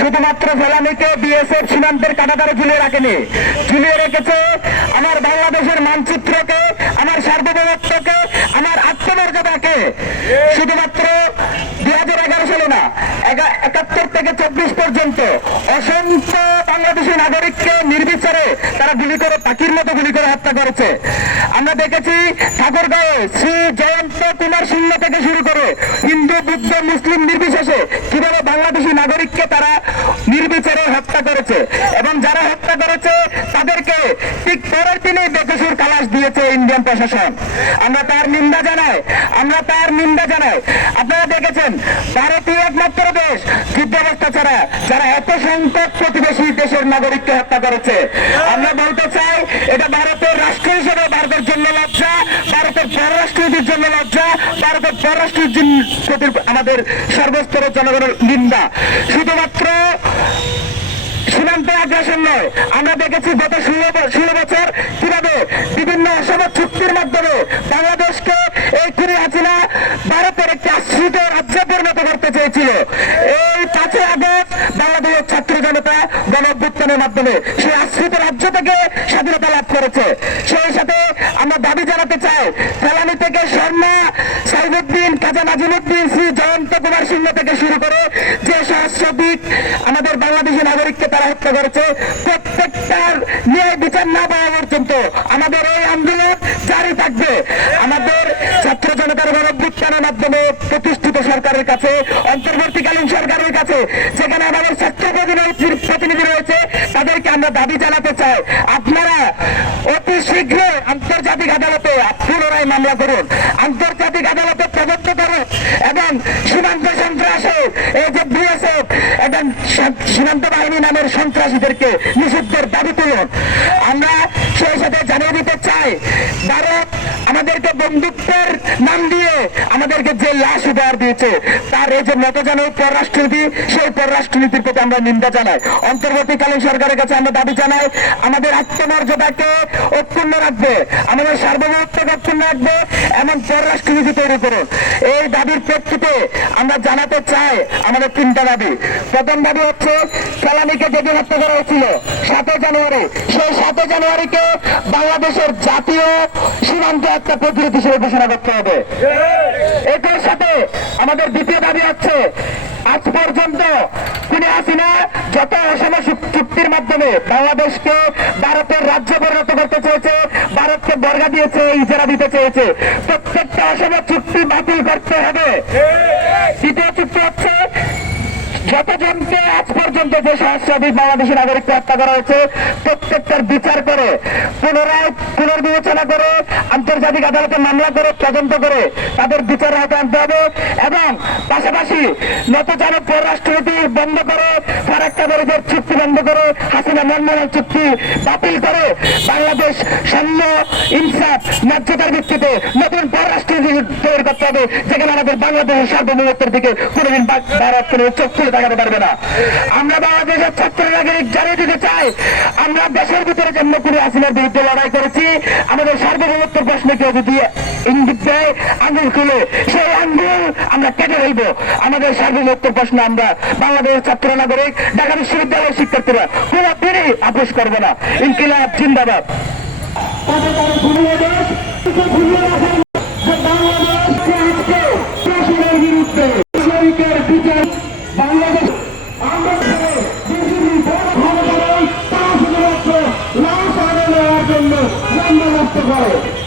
শুধুমাত্র ফেলানিকে বিএসএফ সীমান্তের কাটাতারে ঝুলিয়ে রাখেনি। ঝুলিয়ে রেখেছে আমার বাংলাদেশের মানচিত্রকে, আমার সার্বভৌমত্বকে, আমার আত্মমর্যাদাকে। শুধুমাত্র দুই হাজার এগারো সালে না একাত্তর থেকে চব্বিশ পর্যন্ত অসংখ্য বাংলাদেশি নাগরিককে নির্বিচারে তারা গুলি করে, পাখির মতো গুলি করে হত্যা করেছে। আমরা দেখেছি ঠাকুরগাঁয়ে শ্রী জয়ন্ত কুমার সিংহ থেকে শুরু করে হিন্দু, বুদ্ধ, মুসলিম নির্বিশেষে কীভাবে বাংলাদেশি নাগরিককে তারা নির্বিচারে হত্যা করেছে। এবং যারা হত্যা করেছে, তাদেরকে ঠিক পরের দিনেই খালাস দিয়েছে ইন্ডিয়ান প্রশাসন। আমরা তার নিন্দা জানাই, আমরা তার নিন্দা জানাই। আপনারা দেখেছেন, ভারতীয় একমাত্র দেশ যুদ্ধাবস্থা ছাড়া যারা এত সংখ্যক প্রতিবেশী দেশের নাগরিককে হত্যা করেছে, আমরা বলতে চাই, এটা ভারতের রাষ্ট্র হিসেবে ভারতের জন্য লজ্জা, ভারতের পররাষ্ট্রনীতির জন্য লজ্জা, ভারতের পররাষ্ট্রের প্রতি আমাদের সর্বস্তরের জনগণের নিন্দা। শুধুমাত্র আগ্রাসন নয় আমরা দেখেছি গত ষোলো বছর কীভাবে বিভিন্ন অসম চুক্তির মাধ্যমে বাংলাদেশকে এই খুনি হাসিনা ভারতের একটি আশ্রিত রাজ্যে পরিণত করতে চেয়েছিল। এই পাঁচই আগস্ট বাংলাদেশের ছাত্র জনতা গণ অভ্যুত্থানের মাধ্যমে সেই আশ্রিত রাজ্য থেকে স্বাধীনতা লাভ করেছে। সেই সাথে আমরা দাবি জানাতে চাই, ফেলানি থেকে শর্মা সাইবুদ্দিন কাজা নাজিমুদ্দিন, শ্রী জয়ন্ত কুমার সিংহ থেকে শুরু করে যে সহস্রাধিক আমাদের বাংলাদেশি নাগরিককে তারা হত্যা করেছে প্রত্যেকটার ন্যায় বিচার না পাওয়া পর্যন্ত আমাদের এই আন্দোলন জারি থাকবে। আমাদের ছাত্র জনতার গণভ্যুত্থানের মাধ্যমে প্রতিষ্ঠিত সরকারের কাছে, অন্তর্বর্তীকালীন সরকারের কাছে, যেখানে আমাদের ছাত্র প্রতিনিধি রয়েছে, তাদেরকে আমরা দাবি জানাতে চাই। আপনারা অতি শীঘ্র আন্তর্জাতিক আদালতে পুনরায় মামলা করুন। আন্তর্জাতিক আদালতে প্রদত্ত করুন এবং সীমান্ত সন্ত্রাসে এই যে সীমান্ত বাহিনী নামের সন্ত্রাসীদেরকে নিষিদ্ধের দাবি তুলুন। আমরা সেই সাথে জানিয়ে দিতে চাই আমাদেরকে বন্ধুত্বের নাম দিয়ে আমাদেরকে যে লাশ উপহার দিয়েছে, তার এই যে মতজনক পররাষ্ট্রনীতি, সেই পররাষ্ট্রনীতির প্রতি আমরা নিন্দা জানাই। অন্তর্বর্তীকালীন সরকারের কাছে আমরা দাবি জানাই, আমাদের আত্মমর্যাদাকে অক্ষুণ্ণ রাখবে, আমাদের সার্বভৌমত্বকে অক্ষুণ্ণ রাখবে, এমন পররাষ্ট্রনীতি তৈরি করুন। এই দাবির প্রেক্ষিতে আমরা জানাতে চাই আমাদের তিনটা দাবি। প্রথম দাবি হচ্ছে, ফেলানিকে যেদিন হত্যা করা হয়েছিল সাতই জানুয়ারি। সেই সাতই জানুয়ারিকে বাংলাদেশের জাতীয় সীমান্ত একটা প্রতিরোধ হিসেবে ঘোষণা করতে হবে। এটার সাথে আমাদের দ্বিতীয় দাবি হচ্ছে আজ পর্যন্ত তিনি হাসিনা যত অসম চুক্তির মাধ্যমে বাংলাদেশকে ভারতের রাজ্য পরিণত করতে চেয়েছে, ভারতকে বর্গা দিয়েছে, ইজারা দিতে চেয়েছে। প্রত্যেকটা অসম চুক্তি বাতিল করতে হবে। তৃতীয় চুক্তি যতজনকে আজ পর্যন্ত যে সহস্রাধিক বাংলাদেশের নাগরিককে হত্যা করা হয়েছে, প্রত্যেকটার বিচার করে, পুনরায় পুনর্বিবেচনা করে, আন্তর্জাতিক আদালতে মামলা করে, তদন্ত করে তাদের বিচার হাতে আনতে হবে এবং পাশাপাশি নতজান পররাষ্ট্রনীতি বন্ধ করে, ফারাক্কা ব্যারেজের চুক্তি বন্ধ করে, হাসিনা মনমোহন চুক্তি বাতিল করে, বাংলাদেশ সাম্য ইনসাফ ন্যায্যতার ভিত্তিতে নতুন পররাষ্ট্রনীতি তৈরি করতে হবে, যেখানে আমাদের বাংলাদেশের সার্বভৌমত্বের দিকে কোনোদিন ভারত কোনো চোখ খুলে তাকাতে পারবে না। আমরা বাংলাদেশের ছাত্র নাগরিক জানিয়ে দিতে চাই, আমরা দেশের ভিতরে জন্ম করে আসিনার বিরুদ্ধে লড়াই করেছি, আমাদের সার্বভৌমত্বের প্রশ্নে কেউ যদি ইঙ্গিত দেয়, আঙ্গুল খুলে সেই আঙ্গুল আমরা কেটে রইব আমাদের সার্বভৌমত্বের প্রশ্ন আমরা বাংলাদেশের ছাত্র নাগরিক, ঢাকা বিশ্ববিদ্যালয়ের শিক্ষার্থীরা কোনো দিনই আপোষ করবে না। ইনকিলাব, জিন্দাবাদ। করে